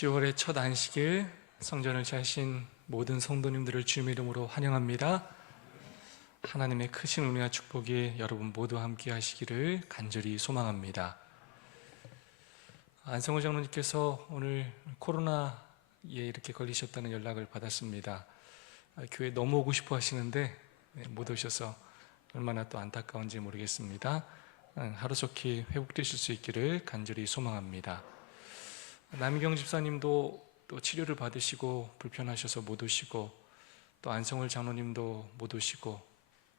10월의 첫 안식일 성전을 차신 모든 성도님들을 주님의 이름으로 환영합니다. 하나님의 크신 은혜와 축복이 여러분 모두 함께 하시기를 간절히 소망합니다. 안성호 장로님께서 오늘 코로나에 이렇게 걸리셨다는 연락을 받았습니다. 교회 너무 오고 싶어 하시는데 못 오셔서 얼마나 또 안타까운지 모르겠습니다. 하루속히 회복되실 수 있기를 간절히 소망합니다. 남희경 집사님도 또 치료를 받으시고 불편하셔서 못 오시고, 또 안성월 장로님도 못 오시고,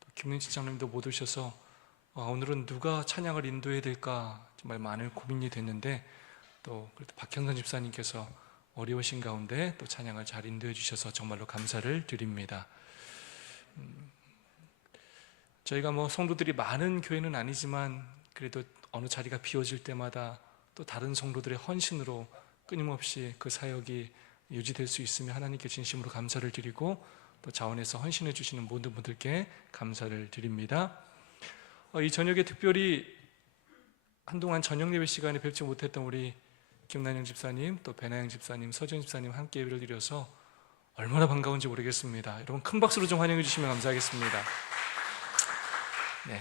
또 김민지 장로님도 못 오셔서 오늘은 누가 찬양을 인도해야 될까 정말 많은 고민이 됐는데, 또 그래도 박현선 집사님께서 어려우신 가운데 또 찬양을 잘 인도해 주셔서 정말로 감사를 드립니다. 저희가 성도들이 많은 교회는 아니지만 그래도 어느 자리가 비워질 때마다 또 다른 성도들의 헌신으로 끊임없이 그 사역이 유지될 수 있으며 하나님께 진심으로 감사를 드리고, 또 자원해서 헌신해 주시는 모든 분들께 감사를 드립니다. 이 저녁에 특별히 한동안 저녁 예배 시간에 뵙지 못했던 우리 김난영 집사님, 또 배나영 집사님, 서정 집사님 함께 예배를 드려서 얼마나 반가운지 모르겠습니다. 여러분 큰 박수로 좀 환영해 주시면 감사하겠습니다.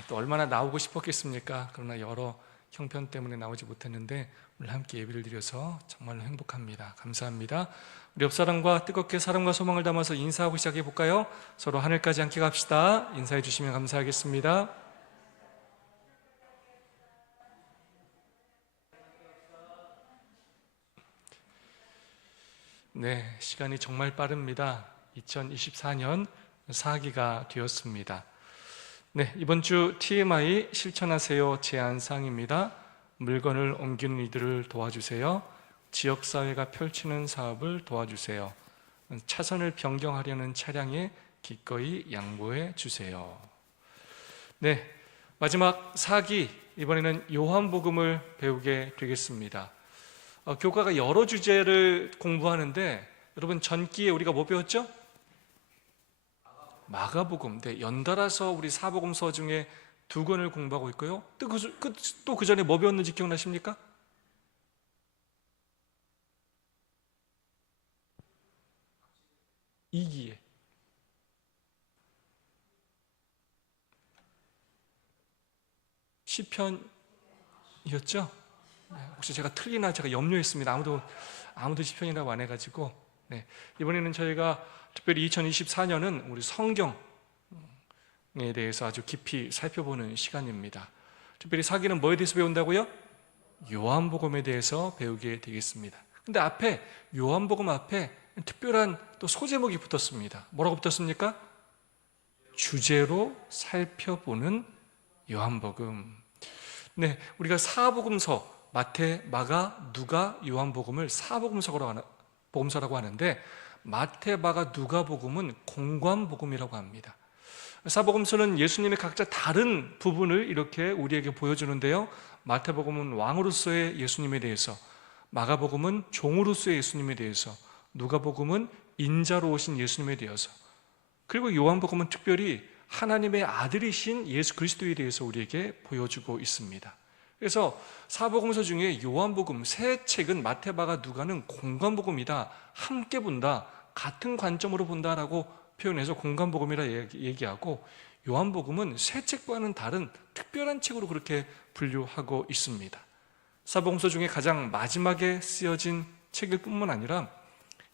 또 얼마나 나오고 싶었겠습니까? 그러나 여러 형편 때문에 나오지 못했는데 오늘 함께 예배를 드려서 정말로 행복합니다. 감사합니다. 우리 옆사람과 뜨겁게 사랑과 소망을 담아서 인사하고 시작해 볼까요? 서로 하늘까지 함께 갑시다. 인사해 주시면 감사하겠습니다. 시간이 정말 빠릅니다. 2024년 4기가 되었습니다. 이번 주 TMI 실천하세요 제안사항입니다. 물건을 옮기는 이들을 도와주세요. 지역사회가 펼치는 사업을 도와주세요. 차선을 변경하려는 차량에 기꺼이 양보해 주세요. 마지막 4기, 이번에는 요한복음을 배우게 되겠습니다. 교과가 여러 주제를 공부하는데, 여러분 전기에 우리가 뭐 배웠죠? 마가복음. 연달아서 우리 사복음서 중에 2권을 공부하고 있고요. 또 그 전에 뭐 배웠는지 기억나십니까? 이기에 시편이었죠? 혹시 제가 틀리나 제가 염려했습니다. 아무도 시편이라고 안 해가지고. 이번에는 저희가 특별히 2024년은 우리 성경에 대해서 아주 깊이 살펴보는 시간입니다. 특별히 4기는 뭐에 대해서 배운다고요? 요한복음에 대해서 배우게 되겠습니다. 근데 요한복음 앞에 특별한 또 소제목이 붙었습니다. 뭐라고 붙었습니까? 주제로 살펴보는 요한복음. 우리가 사복음서 마태, 마가, 누가, 요한복음을 사복음서라고 하는데, 마태, 마가, 누가복음은 공관복음이라고 합니다. 사복음서는 예수님의 각자 다른 부분을 이렇게 우리에게 보여주는데요, 마태복음은 왕으로서의 예수님에 대해서, 마가복음은 종으로서의 예수님에 대해서, 누가복음은 인자로 오신 예수님에 대해서, 그리고 요한복음은 특별히 하나님의 아들이신 예수 그리스도에 대해서 우리에게 보여주고 있습니다. 그래서 사복음서 중에 요한복음 세 책은 마태, 마가, 누가는 공관복음이다, 함께 본다, 같은 관점으로 본다라고 표현해서 공관복음이라 얘기하고, 요한복음은 세 책과는 다른 특별한 책으로 그렇게 분류하고 있습니다. 사복음서 중에 가장 마지막에 쓰여진 책일 뿐만 아니라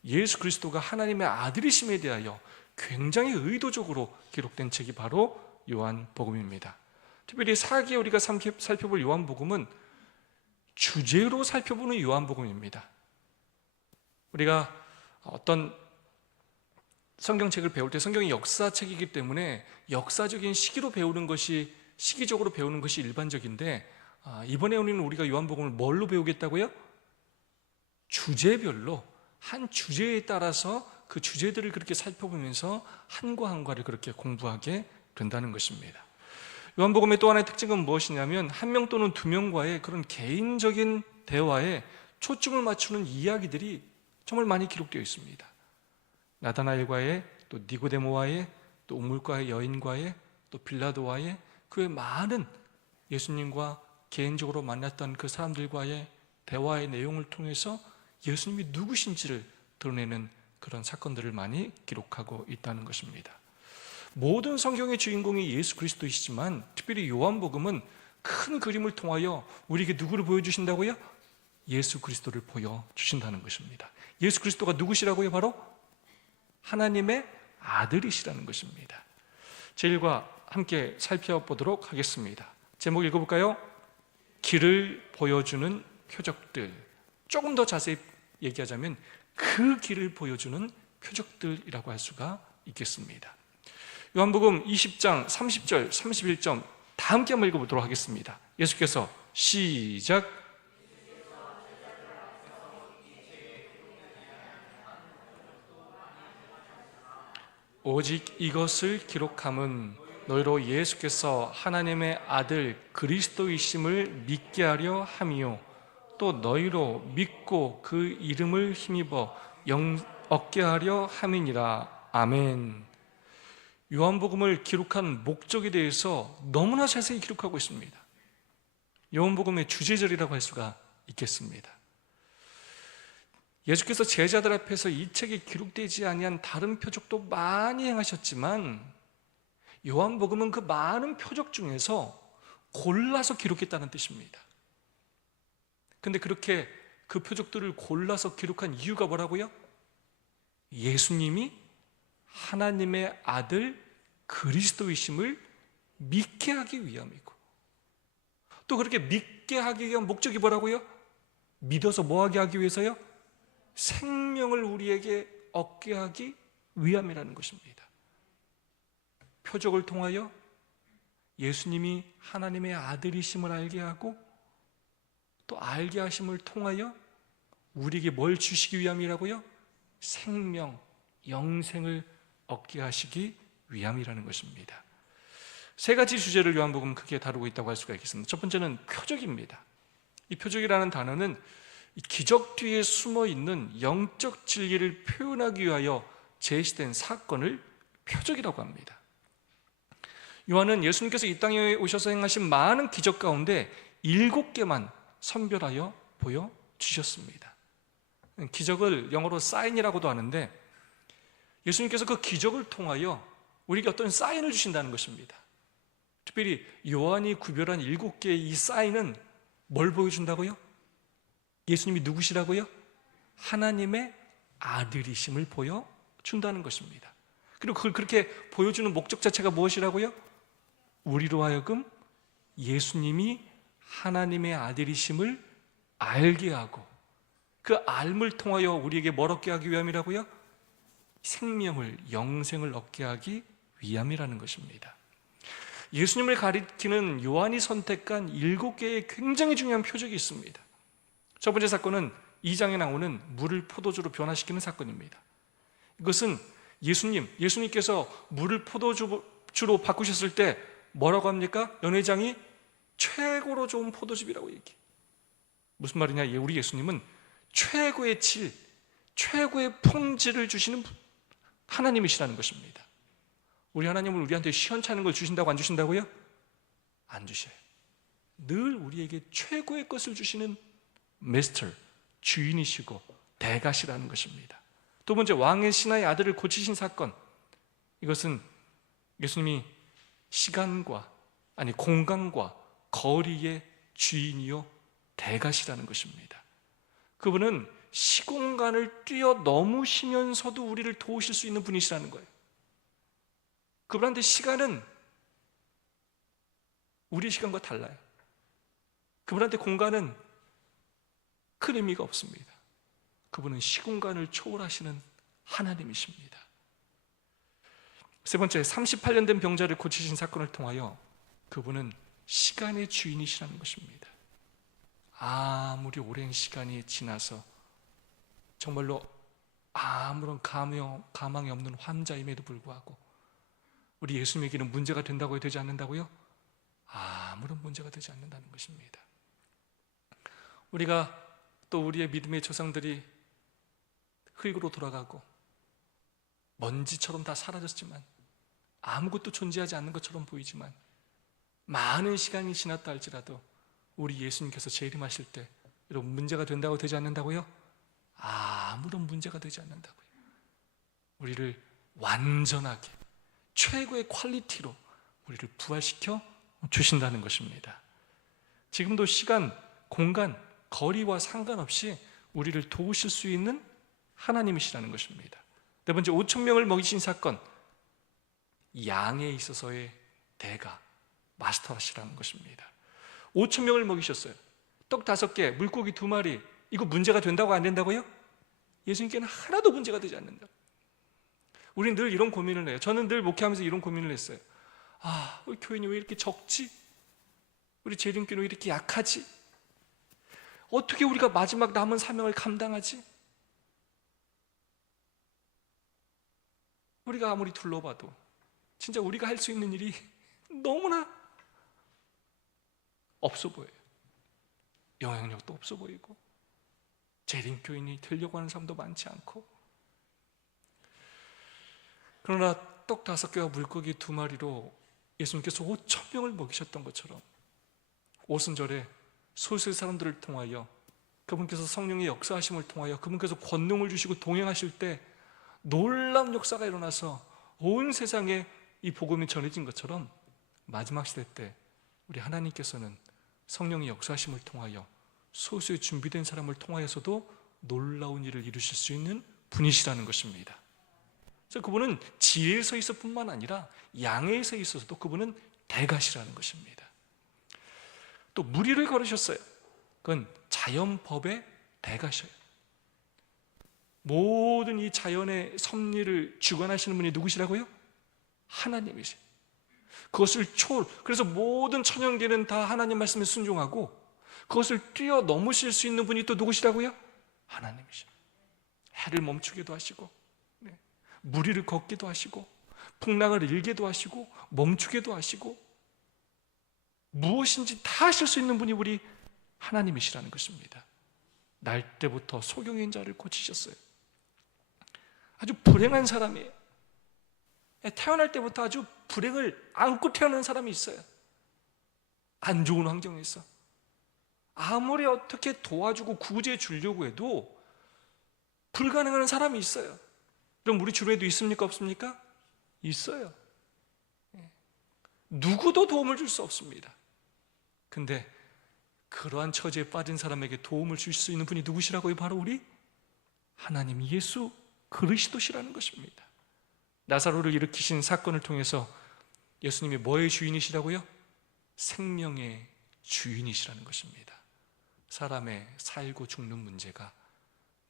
예수 그리스도가 하나님의 아들이심에 대하여 굉장히 의도적으로 기록된 책이 바로 요한복음입니다. 특별히 4기에 우리가 살펴볼 요한복음은 주제로 살펴보는 요한복음입니다. 우리가 어떤 성경책을 배울 때 성경이 역사책이기 때문에 역사적인 시기적으로 배우는 것이 일반적인데, 이번에 우리가 요한복음을 뭘로 배우겠다고요? 주제별로, 한 주제에 따라서 그 주제들을 그렇게 살펴보면서 한과 한과를 그렇게 공부하게 된다는 것입니다. 요한복음의 또 하나의 특징은 무엇이냐면, 1명 또는 2명과의 그런 개인적인 대화에 초점을 맞추는 이야기들이 정말 많이 기록되어 있습니다. 나다나엘과의, 또 니고데모와의, 또 우물가의 여인과의, 또 빌라도와의, 그 외 많은 예수님과 개인적으로 만났던 그 사람들과의 대화의 내용을 통해서 예수님이 누구신지를 드러내는 그런 사건들을 많이 기록하고 있다는 것입니다. 모든 성경의 주인공이 예수 그리스도이시지만 특별히 요한복음은 큰 그림을 통하여 우리에게 누구를 보여주신다고요? 예수 그리스도를 보여주신다는 것입니다. 예수 그리스도가 누구시라고요? 바로 하나님의 아들이시라는 것입니다. 제1과 함께 살펴보도록 하겠습니다. 제목 읽어볼까요? 길을 보여주는 표적들. 조금 더 자세히 얘기하자면 그 길을 보여주는 표적들이라고 할 수가 있겠습니다. 요한복음 20장 30절 31절 다 함께 한번 읽어보도록 하겠습니다. 예수께서 시작. 오직 이것을 기록함은 너희로 예수께서 하나님의 아들 그리스도이심을 믿게 하려 함이요 또 너희로 믿고 그 이름을 힘입어 얻게 하려 함이니라. 아멘. 요한복음을 기록한 목적에 대해서 너무나 자세히 기록하고 있습니다. 요한복음의 주제절이라고 할 수가 있겠습니다. 예수께서 제자들 앞에서 이 책에 기록되지 아니한 다른 표적도 많이 행하셨지만 요한복음은 그 많은 표적 중에서 골라서 기록했다는 뜻입니다. 근데 그렇게 그 표적들을 골라서 기록한 이유가 뭐라고요? 예수님이 하나님의 아들 그리스도이심을 믿게 하기 위함이고, 또 그렇게 믿게 하기 위한 목적이 뭐라고요? 믿어서 뭐하게 하기 위해서요? 생명을 우리에게 얻게 하기 위함이라는 것입니다. 표적을 통하여 예수님이 하나님의 아들이심을 알게 하고, 또 알게 하심을 통하여 우리에게 뭘 주시기 위함이라고요? 생명, 영생을 얻게 하시기 위함이라는 것입니다. 세 가지 주제를 요한복음 크게 다루고 있다고 할 수가 있겠습니다. 첫 번째는 표적입니다. 이 표적이라는 단어는 기적 뒤에 숨어 있는 영적 진리를 표현하기 위하여 제시된 사건을 표적이라고 합니다. 요한은 예수님께서 이 땅에 오셔서 행하신 많은 기적 가운데 7개만 선별하여 보여주셨습니다. 기적을 영어로 사인이라고도 하는데, 예수님께서 그 기적을 통하여 우리에게 어떤 사인을 주신다는 것입니다. 특별히 요한이 구별한 7개의 이 사인은 뭘 보여준다고요? 예수님이 누구시라고요? 하나님의 아들이심을 보여준다는 것입니다. 그리고 그걸 그렇게 보여주는 목적 자체가 무엇이라고요? 우리로 하여금 예수님이 하나님의 아들이심을 알게 하고, 그 알을 통하여 우리에게 뭘 얻게 하기 위함이라고요? 생명을, 영생을 얻게 하기 위함이라는 것입니다. 예수님을 가리키는 요한이 선택한 7개의 굉장히 중요한 표적이 있습니다. 첫 번째 사건은 2장에 나오는 물을 포도주로 변화시키는 사건입니다. 이것은 예수님께서 물을 포도주로 바꾸셨을 때 뭐라고 합니까? 연회장이 최고로 좋은 포도즙이라고 얘기해요. 무슨 말이냐? 우리 예수님은 최고의 질, 최고의 품질을 주시는 하나님이시라는 것입니다. 우리 하나님은 우리한테 시원찮은 걸 주신다고 안 주신다고요? 안 주셔요. 늘 우리에게 최고의 것을 주시는 마스터, 주인이시고 대가시라는 것입니다. 두 번째, 왕의 신하의 아들을 고치신 사건. 이것은 예수님이 공간과 거리의 주인이요 대가시라는 것입니다. 그분은 시공간을 뛰어넘으시면서도 우리를 도우실 수 있는 분이시라는 거예요. 그분한테 시간은 우리의 시간과 달라요. 그분한테 공간은 큰 의미가 없습니다. 그분은 시공간을 초월하시는 하나님이십니다. 세 번째, 38년 된 병자를 고치신 사건을 통하여 그분은 시간의 주인이시라는 것입니다. 아무리 오랜 시간이 지나서 정말로 아무런 가망이 없는 환자임에도 불구하고 우리 예수님에게는 문제가 된다고 되지 않는다고요? 아무런 문제가 되지 않는다는 것입니다. 우리가 또 우리의 믿음의 조상들이 흙으로 돌아가고 먼지처럼 다 사라졌지만, 아무것도 존재하지 않는 것처럼 보이지만, 많은 시간이 지났다 할지라도 우리 예수님께서 재림하실 때 여러분 문제가 된다고 되지 않는다고요? 아무런 문제가 되지 않는다고요. 우리를 완전하게 최고의 퀄리티로 우리를 부활시켜 주신다는 것입니다. 지금도 시간, 공간, 거리와 상관없이 우리를 도우실 수 있는 하나님이시라는 것입니다. 네 번째, 5천 명을 먹이신 사건, 양에 있어서의 대가, 마스터시라는 것입니다. 5천 명을 먹이셨어요. 떡 5개, 물고기 2마리, 이거 문제가 된다고 안 된다고요? 예수님께는 하나도 문제가 되지 않는다. 우리는 늘 이런 고민을 해요. 저는 늘 목회하면서 이런 고민을 했어요. 우리 교인이 왜 이렇게 적지? 우리 재림교는 왜 이렇게 약하지? 어떻게 우리가 마지막 남은 사명을 감당하지? 우리가 아무리 둘러봐도 진짜 우리가 할 수 있는 일이 너무나 없어 보여요. 영향력도 없어 보이고 재림교인이 되려고 하는 사람도 많지 않고. 그러나 떡 5개와 물고기 2마리로 예수님께서 5천 명을 먹이셨던 것처럼 오순절에 소수의 사람들을 통하여 그분께서 성령의 역사하심을 통하여 그분께서 권능을 주시고 동행하실 때 놀라운 역사가 일어나서 온 세상에 이 복음이 전해진 것처럼 마지막 시대 때 우리 하나님께서는 성령의 역사하심을 통하여 소수의 준비된 사람을 통하여서도 놀라운 일을 이루실 수 있는 분이시라는 것입니다. 그래서 그분은 지혜에 있어 뿐만 아니라 양에 있어서도 그분은 대가시라는 것입니다. 또 무리를 걸으셨어요. 그건 자연법의 대가셔요. 모든 이 자연의 섭리를 주관하시는 분이 누구시라고요? 하나님이세요. 그것을 그래서 모든 천연계는 다 하나님 말씀에 순종하고 그것을 뛰어넘으실 수 있는 분이 또 누구시라고요? 하나님이시죠. 해를 멈추기도 하시고 무리를 걷기도 하시고 풍랑을 일게도 하시고 멈추게도 하시고 무엇인지 다 하실 수 있는 분이 우리 하나님이시라는 것입니다. 날 때부터 소경인 자를 고치셨어요. 아주 불행한 사람이에요. 태어날 때부터 아주 불행을 안고 태어난 사람이 있어요. 안 좋은 환경에서 아무리 어떻게 도와주고 구제해 주려고 해도 불가능한 사람이 있어요. 그럼 우리 주변에도 있습니까? 없습니까? 있어요. 누구도 도움을 줄 수 없습니다. 근데 그러한 처지에 빠진 사람에게 도움을 줄 수 있는 분이 누구시라고요? 바로 우리 하나님 예수 그리스도시라는 것입니다. 나사로를 일으키신 사건을 통해서 예수님이 뭐의 주인이시라고요? 생명의 주인이시라는 것입니다. 사람의 살고 죽는 문제가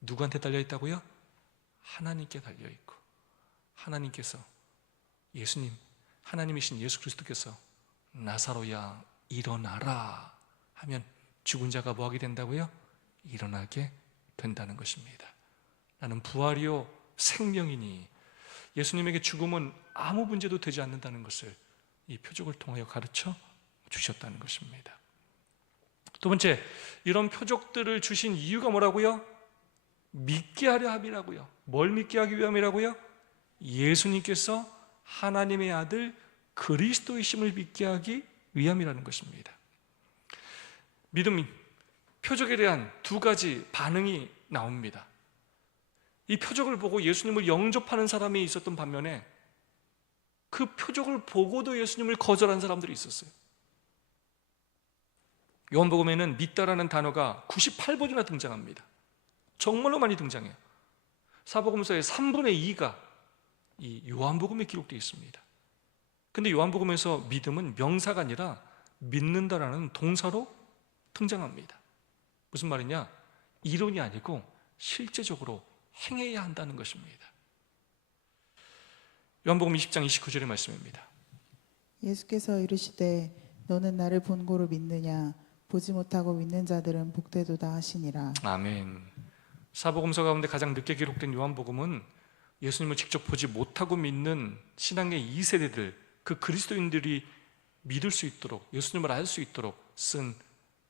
누구한테 달려있다고요? 하나님께 달려있고 하나님께서 예수님, 하나님이신 예수 그리스도께서 나사로야 일어나라 하면 죽은 자가 뭐하게 된다고요? 일어나게 된다는 것입니다. 나는 부활이요 생명이니 예수님에게 죽음은 아무 문제도 되지 않는다는 것을 이 표적을 통하여 가르쳐 주셨다는 것입니다. 두 번째, 이런 표적들을 주신 이유가 뭐라고요? 믿게 하려 함이라고요. 뭘 믿게 하기 위함이라고요? 예수님께서 하나님의 아들 그리스도이심을 믿게 하기 위함이라는 것입니다. 믿음, 표적에 대한 두 가지 반응이 나옵니다. 이 표적을 보고 예수님을 영접하는 사람이 있었던 반면에 그 표적을 보고도 예수님을 거절한 사람들이 있었어요. 요한복음에는 믿다라는 단어가 98번이나 등장합니다. 정말로 많이 등장해요. 사복음서의 3분의 2가 이 요한복음에 기록되어 있습니다. 근데 요한복음에서 믿음은 명사가 아니라 믿는다라는 동사로 등장합니다. 무슨 말이냐? 이론이 아니고 실제적으로 행해야 한다는 것입니다. 요한복음 20장 29절의 말씀입니다. 예수께서 이르시되 너는 나를 본고로 믿느냐? 보지 못하고 믿는 자들은 복되도다 하시니라. 아멘. 사복음서 가운데 가장 늦게 기록된 요한복음은 예수님을 직접 보지 못하고 믿는 신앙의 2세대들, 그 그리스도인들이 믿을 수 있도록, 예수님을 알 수 있도록 쓴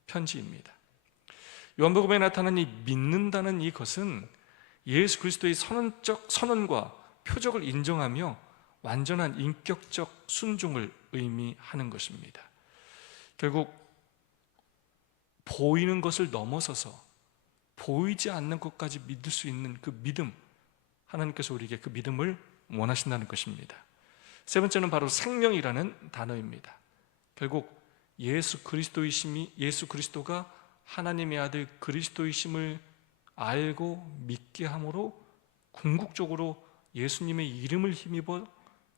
편지입니다. 요한복음에 나타난 이 믿는다는 이것은 예수 그리스도의 선언적 선언과 표적을 인정하며 완전한 인격적 순종을 의미하는 것입니다. 결국 보이는 것을 넘어서서 보이지 않는 것까지 믿을 수 있는 그 믿음, 하나님께서 우리에게 그 믿음을 원하신다는 것입니다. 세 번째는 바로 생명이라는 단어입니다. 결국 예수 그리스도가 하나님의 아들 그리스도이심을 알고 믿게 함으로 궁극적으로 예수님의 이름을 힘입어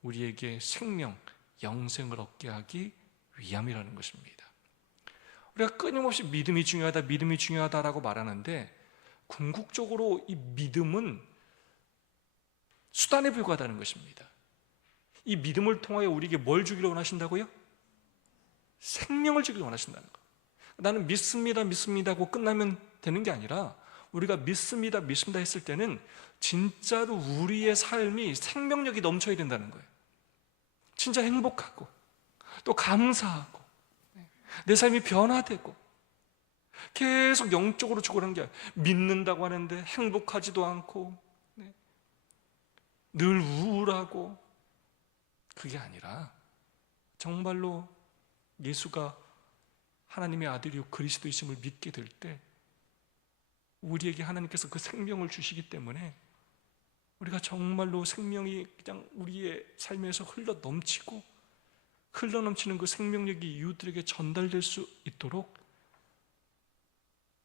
우리에게 생명, 영생을 얻게 하기 위함이라는 것입니다. 우리가 끊임없이 믿음이 중요하다라고 말하는데 궁극적으로 이 믿음은 수단에 불과하다는 것입니다. 이 믿음을 통하여 우리에게 뭘 주기를 원하신다고요? 생명을 주기를 원하신다는 거예요. 나는 믿습니다 하고 끝나면 되는 게 아니라 우리가 믿습니다 했을 때는 진짜로 우리의 삶이 생명력이 넘쳐야 된다는 거예요. 진짜 행복하고 또 감사하고 내 삶이 변화되고 계속 영적으로 죽어가는 게 아니라 믿는다고 하는데 행복하지도 않고 늘 우울하고 그게 아니라 정말로 예수가 하나님의 아들이요 그리스도이심을 믿게 될 때 우리에게 하나님께서 그 생명을 주시기 때문에 우리가 정말로 생명이 그냥 우리의 삶에서 흘러 넘치고 흘러 넘치는 그 생명력이 이웃들에게 전달될 수 있도록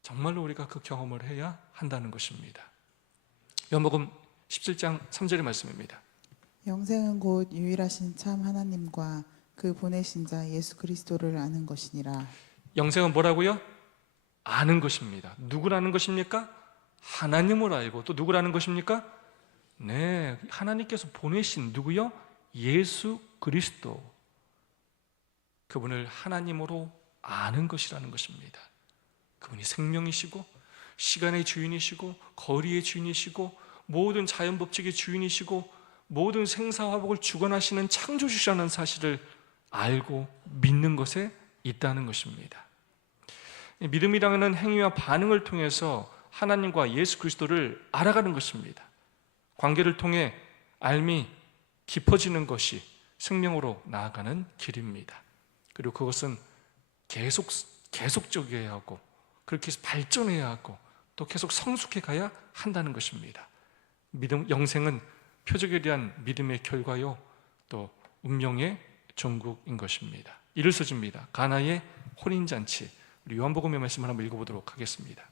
정말로 우리가 그 경험을 해야 한다는 것입니다. 요한복음 17장 3절의 말씀입니다. 영생은 곧 유일하신 참 하나님과 그 보내신 자 예수 그리스도를 아는 것이니라. 영생은 뭐라고요? 아는 것입니다. 누구를 아는 것입니까? 하나님을 알고 또 누구를 아는 것입니까? 네, 하나님께서 보내신 누구요? 예수 그리스도. 그분을 하나님으로 아는 것이라는 것입니다. 그분이 생명이시고 시간의 주인이시고 거리의 주인이시고 모든 자연 법칙의 주인이시고 모든 생사화복을 주관하시는 창조주시라는 사실을 알고 믿는 것에 있다는 것입니다. 믿음이라는 행위와 반응을 통해서 하나님과 예수 그리스도를 알아가는 것입니다. 관계를 통해 알미 깊어지는 것이 생명으로 나아가는 길입니다. 그리고 그것은 계속적이어야 하고 그렇게 해서 발전해야 하고 또 계속 성숙해 가야 한다는 것입니다. 믿음, 영생은 표적에 대한 믿음의 결과요 또 운명의 종국인 것입니다. 이를 써줍니다. 가나의 혼인잔치, 우리 요한복음의 말씀 한번 읽어보도록 하겠습니다.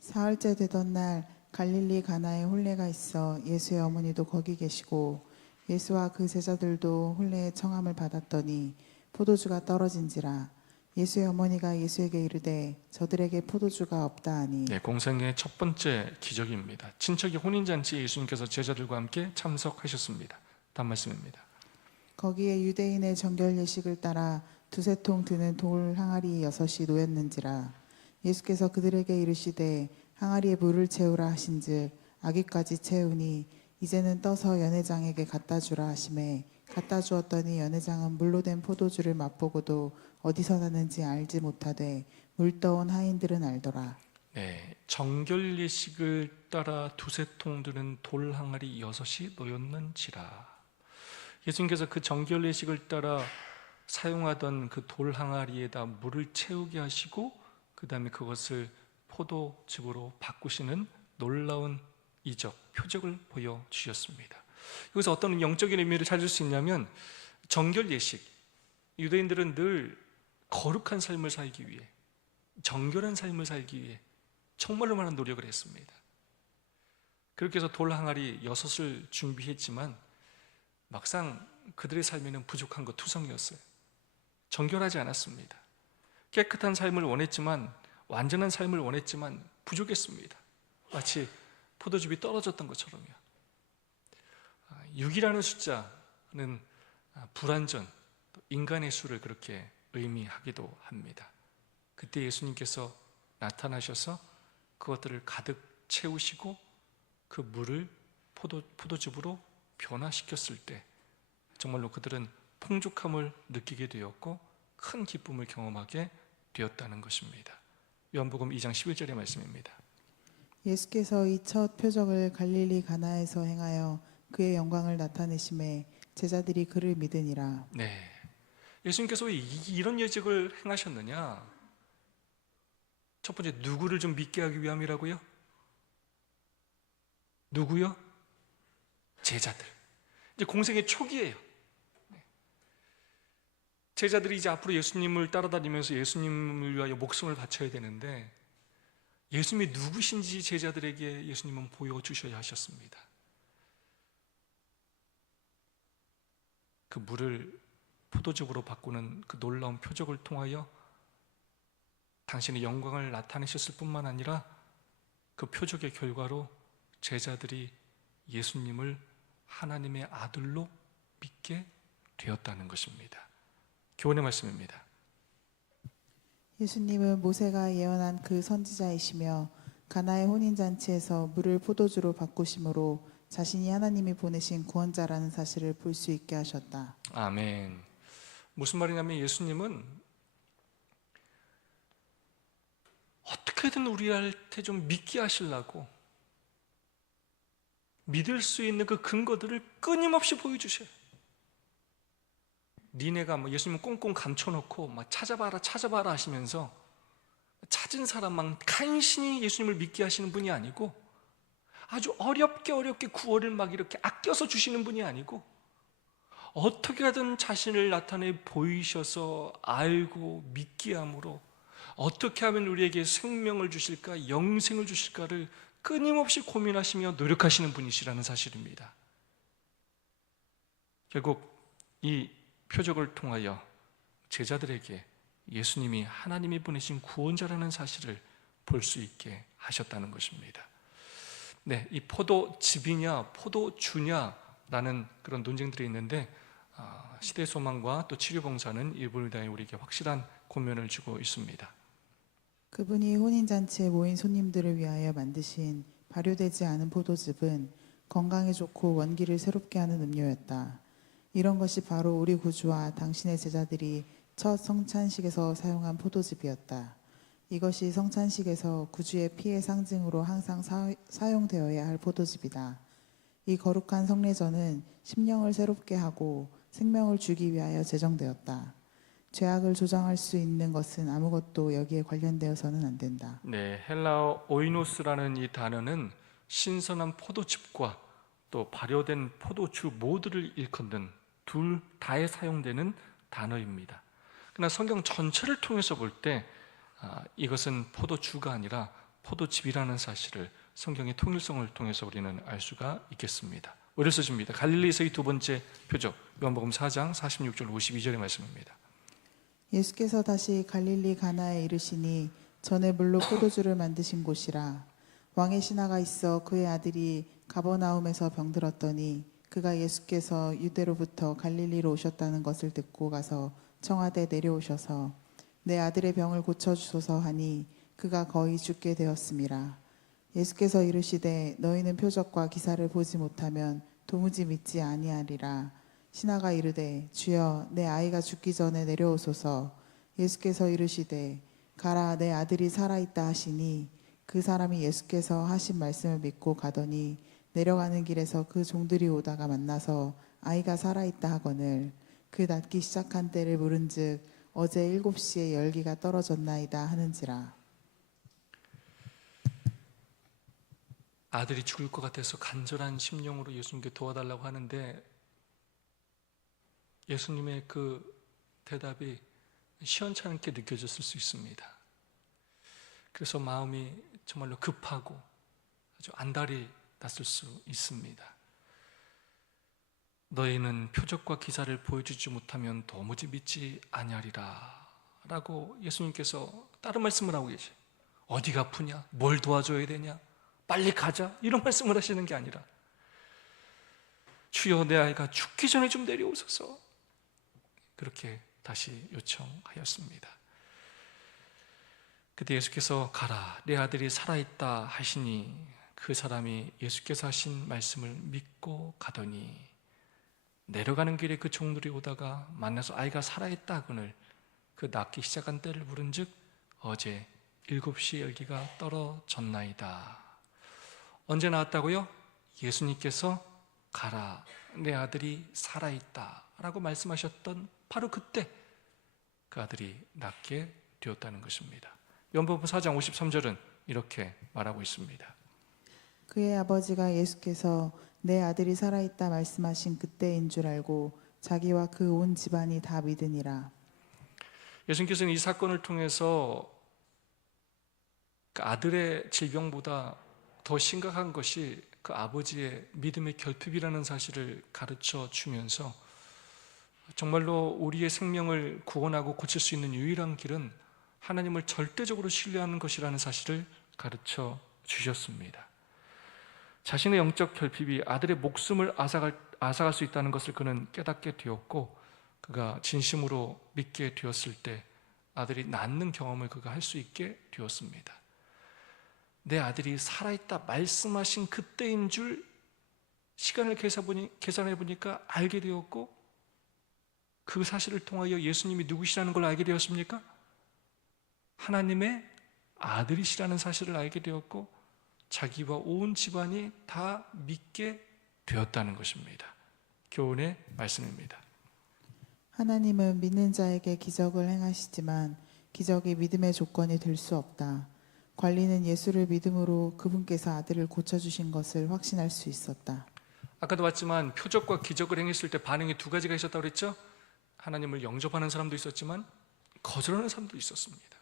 사흘째 되던 날 갈릴리 가나에 혼례가 있어 예수의 어머니도 거기 계시고 예수와 그 제자들도 혼례의 청함을 받았더니 포도주가 떨어진지라. 예수의 어머니가 예수에게 이르되 저들에게 포도주가 없다 하니. 네, 공생의 첫 번째 기적입니다. 친척의 혼인잔치에 예수님께서 제자들과 함께 참석하셨습니다. 다음 말씀입니다. 거기에 유대인의 정결 예식을 따라 두세 통 드는 돌 항아리 6이 놓였는지라. 예수께서 그들에게 이르시되 항아리에 물을 채우라 하신즉 아기까지 채우니 이제는 떠서 연회장에게 갖다 주라 하시매 갖다 주었더니 연회장은 물로 된 포도주를 맛보고도 어디서 나는지 알지 못하되 물 떠온 하인들은 알더라. 네, 정결 예식을 따라 두세 통 드는 돌 항아리 6이 놓였는지라. 예수님께서 그 정결 예식을 따라 사용하던 그 돌 항아리에다 물을 채우게 하시고 그 다음에 그것을 포도즙으로 바꾸시는 놀라운 이적, 표적을 보여주셨습니다. 여기서 어떤 영적인 의미를 찾을 수 있냐면 정결 예식, 유대인들은 늘 거룩한 삶을 살기 위해 정결한 삶을 살기 위해 정말로 많은 노력을 했습니다. 그렇게 해서 돌 항아리 6을 준비했지만 막상 그들의 삶에는 부족한 것 투성이었어요. 정결하지 않았습니다. 깨끗한 삶을 원했지만 완전한 삶을 원했지만 부족했습니다. 마치 포도즙이 떨어졌던 것처럼요. 6이라는 숫자는 불완전, 인간의 수를 그렇게 의미하기도 합니다. 그때 예수님께서 나타나셔서 그것들을 가득 채우시고 그 물을 포도즙으로 변화시켰을 때 정말로 그들은 풍족함을 느끼게 되었고 큰 기쁨을 경험하게 되었다는 것입니다. 요한복음 2장 11절의 말씀입니다. 예수께서 이 첫 표적을 갈릴리 가나에서 행하여 그의 영광을 나타내심에 제자들이 그를 믿으니라. 네, 예수님께서 왜 이런 예적을 행하셨느냐? 첫 번째, 누구를 좀 믿게 하기 위함이라고요? 누구요? 제자들. 이제 공생의 초기예요. 제자들이 이제 앞으로 예수님을 따라다니면서 예수님을 위하여 목숨을 바쳐야 되는데, 예수님이 누구신지 제자들에게 예수님은 보여주셔야 하셨습니다. 그 물을 포도즙으로 바꾸는 그 놀라운 표적을 통하여 당신의 영광을 나타내셨을 뿐만 아니라 그 표적의 결과로 제자들이 예수님을 하나님의 아들로 믿게 되었다는 것입니다. 교훈의 말씀입니다. 예수님은 모세가 예언한 그 선지자이시며 가나의 혼인잔치에서 물을 포도주로 바꾸심으로 자신이 하나님이 보내신 구원자라는 사실을 볼 수 있게 하셨다. 아멘. 무슨 말이냐면 예수님은 어떻게든 우리한테 좀 믿게 하시려고 믿을 수 있는 그 근거들을 끊임없이 보여주셔요. 니네가 뭐 예수님은 꽁꽁 감춰놓고 막 찾아봐라 하시면서 찾은 사람만 간신히 예수님을 믿게 하시는 분이 아니고, 아주 어렵게 구원을 막 이렇게 아껴서 주시는 분이 아니고, 어떻게 하든 자신을 나타내 보이셔서 알고 믿게 함으로 어떻게 하면 우리에게 생명을 주실까, 영생을 주실까를 끊임없이 고민하시며 노력하시는 분이시라는 사실입니다. 결국 이 표적을 통하여 제자들에게 예수님이 하나님이 보내신 구원자라는 사실을 볼 수 있게 하셨다는 것입니다. 네, 이 포도즙이냐 포도주냐라는 그런 논쟁들이 있는데, 시대소망과 또 치료봉사는 이 부분에 대해 우리에게 확실한 권면을 주고 있습니다. 그분이 혼인잔치에 모인 손님들을 위하여 만드신 발효되지 않은 포도즙은 건강에 좋고 원기를 새롭게 하는 음료였다. 이런 것이 바로 우리 구주와 당신의 제자들이 첫 성찬식에서 사용한 포도즙이었다. 이것이 성찬식에서 구주의 피의 상징으로 항상 사용되어야 할 포도즙이다. 이 거룩한 성례전은 심령을 새롭게 하고 생명을 주기 위하여 제정되었다. 죄악을 조장할 수 있는 것은 아무것도 여기에 관련되어서는 안 된다. 네, 헬라어 오이노스라는 이 단어는 신선한 포도즙과 또 발효된 포도주 모두를 일컫는 둘 다에 사용되는 단어입니다. 그러나 성경 전체를 통해서 볼 때 이것은 포도주가 아니라 포도즙이라는 사실을 성경의 통일성을 통해서 우리는 알 수가 있겠습니다. 오늘 써집니다. 갈릴리에서의 두 번째 표적, 요한복음 4장 46절 52절의 말씀입니다. 예수께서 다시 갈릴리 가나에 이르시니 전에 물로 포도주를 만드신 곳이라. 왕의 신하가 있어 그의 아들이 가버나움에서 병들었더니 그가 예수께서 유대로부터 갈릴리로 오셨다는 것을 듣고 가서 청하되 내려오셔서 내 아들의 병을 고쳐주소서 하니 그가 거의 죽게 되었음이라. 예수께서 이르시되 너희는 표적과 기사를 보지 못하면 도무지 믿지 아니하리라. 신하가 이르되 주여 내 아이가 죽기 전에 내려오소서. 예수께서 이르시되 가라 내 아들이 살아있다 하시니 그 사람이 예수께서 하신 말씀을 믿고 가더니 내려가는 길에서 그 종들이 오다가 만나서 아이가 살아있다 하거늘 그 낫기 시작한 때를 물은즉 어제 7시에 열기가 떨어졌나이다 하는지라. 아들이 죽을 것 같아서 간절한 심령으로 예수님께 도와달라고 하는데, 예수님의 그 대답이 시원찮게 느껴졌을 수 있습니다. 그래서 마음이 정말로 급하고 아주 안달이 났을 수 있습니다. 너희는 표적과 기사를 보여주지 못하면 도무지 믿지 아니하리라 라고 예수님께서 다른 말씀을 하고 계세요. 어디가 아프냐? 뭘 도와줘야 되냐? 빨리 가자, 이런 말씀을 하시는 게 아니라 주여 내 아이가 죽기 전에 좀 내려오소서, 그렇게 다시 요청하였습니다. 그때 예수께서 가라 내 아들이 살아있다 하시니 그 사람이 예수께서 하신 말씀을 믿고 가더니 내려가는 길에 그 종들이 오다가 만나서 아이가 살아있다 하거늘 그 낫기 시작한 때를 물은즉 어제 7시에 열기가 떨어졌나이다. 언제 나왔다고요? 예수님께서 가라 내 아들이 살아있다 라고 말씀하셨던 바로 그때 그 아들이 낫게 되었다는 것입니다. 요한복음 4장 53절은 이렇게 말하고 있습니다. 그의 아버지가 예수께서 내 아들이 살아있다 말씀하신 그때인 줄 알고 자기와 그 온 집안이 다 믿으니라. 예수님께서는 이 사건을 통해서 그 아들의 질병보다 더 심각한 것이 그 아버지의 믿음의 결핍이라는 사실을 가르쳐 주면서 정말로 우리의 생명을 구원하고 고칠 수 있는 유일한 길은 하나님을 절대적으로 신뢰하는 것이라는 사실을 가르쳐 주셨습니다. 자신의 영적 결핍이 아들의 목숨을 앗아갈 수 있다는 것을 그는 깨닫게 되었고, 그가 진심으로 믿게 되었을 때 아들이 낫는 경험을 그가 할 수 있게 되었습니다. 내 아들이 살아있다 말씀하신 그때인 줄 시간을 계산해 보니까 알게 되었고, 그 사실을 통하여 예수님이 누구시라는 걸 알게 되었습니까? 하나님의 아들이시라는 사실을 알게 되었고, 자기와 온 집안이 다 믿게 되었다는 것입니다. 교훈의 말씀입니다. 하나님은 믿는 자에게 기적을 행하시지만 기적이 믿음의 조건이 될 수 없다. 관리는 예수를 믿음으로 그분께서 아들을 고쳐주신 것을 확신할 수 있었다. 아까도 봤지만 표적과 기적을 행했을 때 반응이 두 가지가 있었다고 그랬죠? 하나님을 영접하는 사람도 있었지만 거절하는 사람도 있었습니다.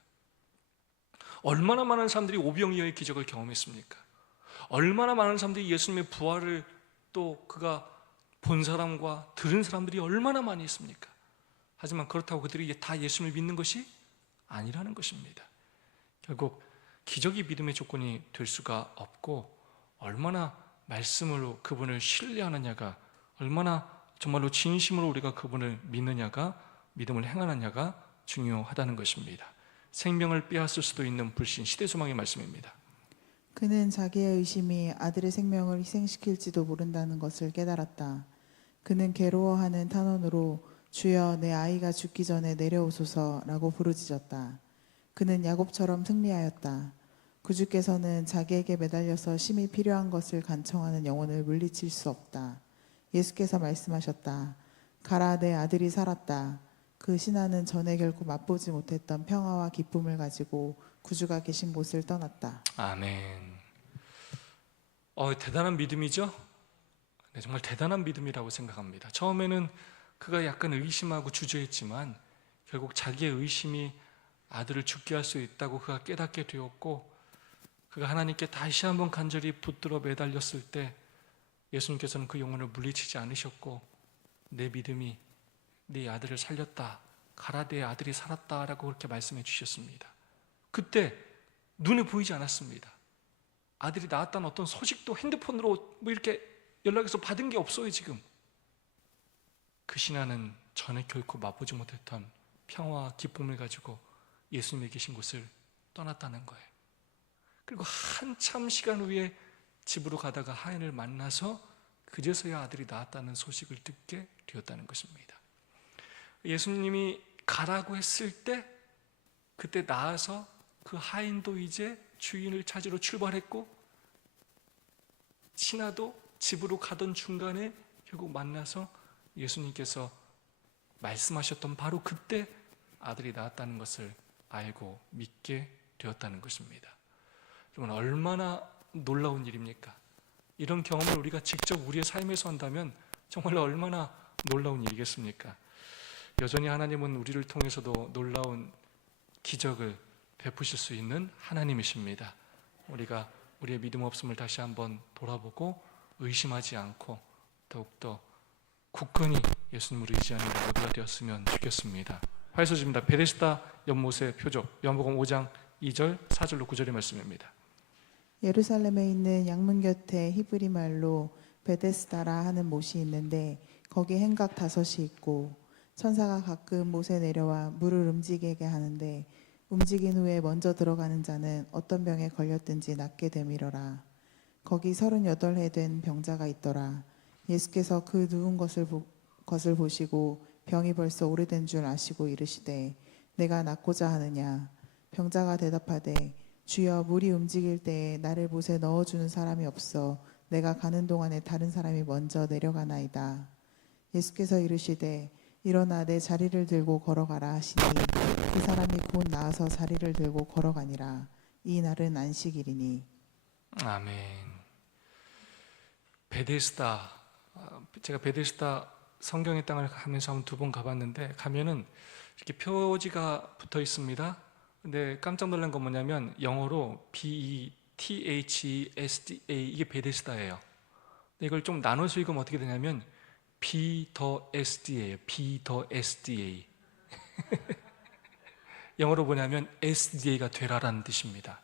얼마나 많은 사람들이 오병이어의 기적을 경험했습니까? 얼마나 많은 사람들이 예수님의 부활을 또 그가 본 사람과 들은 사람들이 얼마나 많이 있습니까? 하지만 그렇다고 그들이 다 예수님을 믿는 것이 아니라는 것입니다. 결국 기적이 믿음의 조건이 될 수가 없고, 얼마나 말씀으로 그분을 신뢰하느냐가, 얼마나 정말로 진심으로 우리가 그분을 믿느냐가, 믿음을 행하느냐가 중요하다는 것입니다. 생명을 빼앗을 수도 있는 불신, 시대소망의 말씀입니다. 그는 자기의 의심이 아들의 생명을 희생시킬지도 모른다는 것을 깨달았다. 그는 괴로워하는 탄원으로 주여 내 아이가 죽기 전에 내려오소서라고 부르짖었다. 그는 야곱처럼 승리하였다. 구주께서는 자기에게 매달려서 심히 필요한 것을 간청하는 영혼을 물리칠 수 없다. 예수께서 말씀하셨다. 가라, 내 아들이 살았다. 그 신하는 전에 결코 맛보지 못했던 평화와 기쁨을 가지고 구주가 계신 곳을 떠났다. 아멘. 대단한 믿음이죠? 네, 정말 대단한 믿음이라고 생각합니다. 처음에는 그가 약간 의심하고 주저했지만 결국 자기의 의심이 아들을 죽게 할 수 있다고 그가 깨닫게 되었고, 그가 하나님께 다시 한번 간절히 붙들어 매달렸을 때 예수님께서는 그 영혼을 물리치지 않으셨고, 내 믿음이 네 아들을 살렸다, 가라 내 아들이 살았다 라고 그렇게 말씀해 주셨습니다. 그때 눈에 보이지 않았습니다. 아들이 낳았다는 어떤 소식도 핸드폰으로 뭐 이렇게 연락해서 받은 게 없어요. 지금 그 신하는 전에 결코 맛보지 못했던 평화와 기쁨을 가지고 예수님이 계신 곳을 떠났다는 거예요. 그리고 한참 시간 후에 집으로 가다가 하인을 만나서 그제서야 아들이 낳았다는 소식을 듣게 되었다는 것입니다. 예수님이 가라고 했을 때 그때 나아서 그 하인도 이제 주인을 찾으러 출발했고, 신하도 집으로 가던 중간에 결국 만나서 예수님께서 말씀하셨던 바로 그때 아들이 낳았다는 것을 알고 믿게 되었다는 것입니다. 여러분, 얼마나 놀라운 일입니까? 이런 경험을 우리가 직접 우리의 삶에서 한다면 정말 얼마나 놀라운 일이겠습니까? 여전히 하나님은 우리를 통해서도 놀라운 기적을 베푸실 수 있는 하나님이십니다. 우리가 우리의 믿음 없음을 다시 한번 돌아보고 의심하지 않고 더욱더 굳건히 예수님을 의지하는 모두가 되었으면 좋겠습니다. 화요소집입니다. 베데스다 연못의 표적, 요한복음 5장 2절 4절로 9절의 말씀입니다. 예루살렘에 있는 양문 곁에 히브리 말로 베데스다라 하는 못이 있는데 거기 행각 5이 있고 천사가 가끔 못에 내려와 물을 움직이게 하는데 움직인 후에 먼저 들어가는 자는 어떤 병에 걸렸든지 낫게 되밀어라. 거기 38해 된 병자가 있더라. 예수께서 그 누운 것을 보시고 병이 벌써 오래된 줄 아시고 이르시되 내가 낫고자 하느냐. 병자가 대답하되 주여, 물이 움직일 때에 나를 못에 넣어주는 사람이 없어 내가 가는 동안에 다른 사람이 먼저 내려가나이다. 예수께서 이르시되 일어나 내 자리를 들고 걸어가라 하시니 그 사람이 곧 나아서 자리를 들고 걸어가니라. 이 날은 안식일이니. 아멘. 베데스다, 제가 베데스다 성경의 땅을 가면서 한 2번 가봤는데, 가면은 이렇게 표지가 붙어 있습니다. 근데 깜짝 놀란 건 뭐냐면 영어로 BETHESDA, 이게 베데스다예요. 근데 이걸 좀 나눠서 읽으면 어떻게 되냐면 B 더 SD예요. B 더 SDA. 영어로 뭐냐면 SDA가 되라라는 뜻입니다.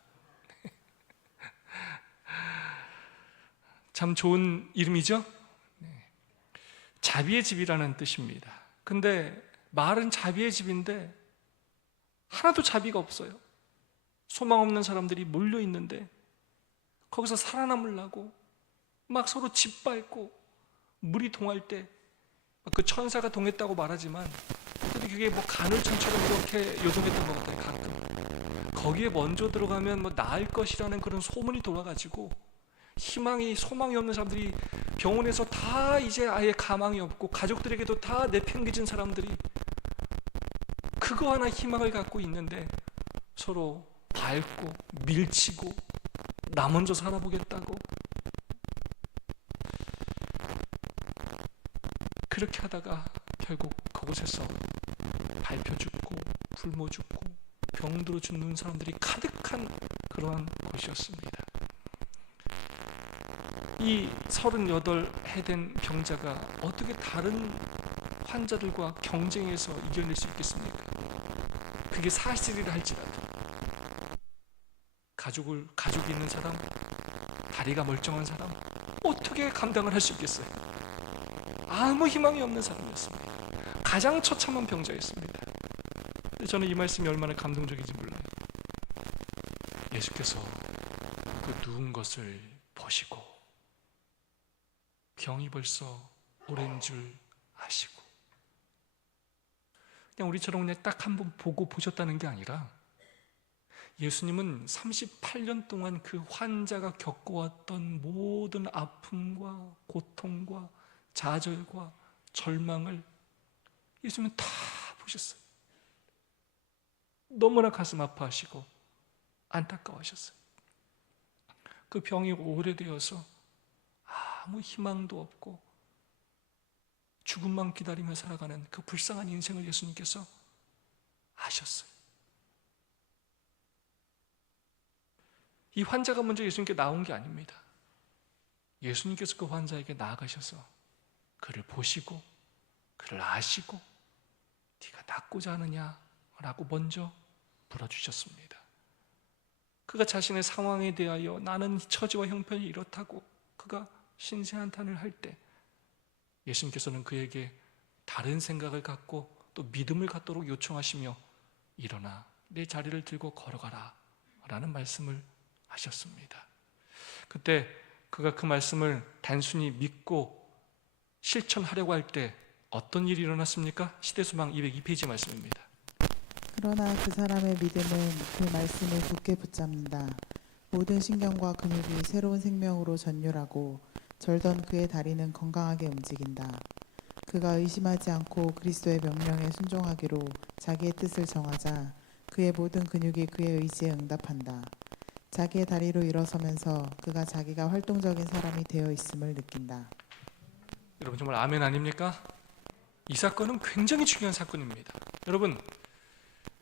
참 좋은 이름이죠? 자비의 집이라는 뜻입니다. 근데 말은 자비의 집인데 하나도 자비가 없어요. 소망 없는 사람들이 몰려 있는데 거기서 살아남으려고 막 서로 짓밟고, 물이 동할 때 그 천사가 동했다고 말하지만 그게 뭐 간헐천처럼 그렇게 요동했던 것 같아요. 가끔 거기에 먼저 들어가면 뭐 나을 것이라는 그런 소문이 돌아가지고 소망이 없는 사람들이 병원에서 다 이제 아예 가망이 없고, 가족들에게도 다 내팽개진 사람들이 그거 하나 희망을 갖고 있는데 서로 밟고 밀치고 나 먼저 살아보겠다고 그렇게 하다가 결국 그곳에서 밟혀 죽고 굶어 죽고 병들어 죽는 사람들이 가득한 그러한 곳이었습니다. 이 38해 된 병자가 어떻게 다른 환자들과 경쟁해서 이겨낼 수 있겠습니까? 그게 사실이라 할지라도 가족이 있는 사람, 다리가 멀쩡한 사람, 어떻게 감당을 할 수 있겠어요? 아무 희망이 없는 사람이었습니다. 가장 처참한 병자였습니다. 근데 저는 이 말씀이 얼마나 감동적인지 몰라요. 예수께서 그 누운 것을 보시고 병이 벌써 오랜 줄 아시고, 그냥 우리처럼 그냥 딱 한 번 보고 보셨다는 게 아니라 예수님은 38년 동안 그 환자가 겪어왔던 모든 아픔과 고통과 좌절과 절망을 예수님은 다 보셨어요. 너무나 가슴 아파하시고 안타까워하셨어요. 그 병이 오래되어서 아무 희망도 없고 죽음만 기다리며 살아가는 그 불쌍한 인생을 예수님께서 아셨어요. 이 환자가 먼저 예수님께 나온 게 아닙니다. 예수님께서 그 환자에게 나아가셔서 그를 보시고 그를 아시고 네가 낫고자 하느냐라고 먼저 물어주셨습니다. 그가 자신의 상황에 대하여 나는 처지와 형편이 이렇다고 그가 신세한탄을 할 때 예수님께서는 그에게 다른 생각을 갖고 또 믿음을 갖도록 요청하시며 일어나 내 자리를 들고 걸어가라 라는 말씀을 하셨습니다. 그때 그가 그 말씀을 단순히 믿고 실천하려고 할 때 어떤 일이 일어났습니까? 시대수망 202페이지 말씀입니다. 그러나 그 사람의 믿음은 그 말씀을 굳게 붙잡는다. 모든 신경과 근육이 새로운 생명으로 전율하고 절던 그의 다리는 건강하게 움직인다. 그가 의심하지 않고 그리스도의 명령에 순종하기로 자기의 뜻을 정하자 그의 모든 근육이 그의 의지에 응답한다. 자기의 다리로 일어서면서 그가 자기가 활동적인 사람이 되어 있음을 느낀다. 여러분 정말 아멘 아닙니까? 이 사건은 굉장히 중요한 사건입니다. 여러분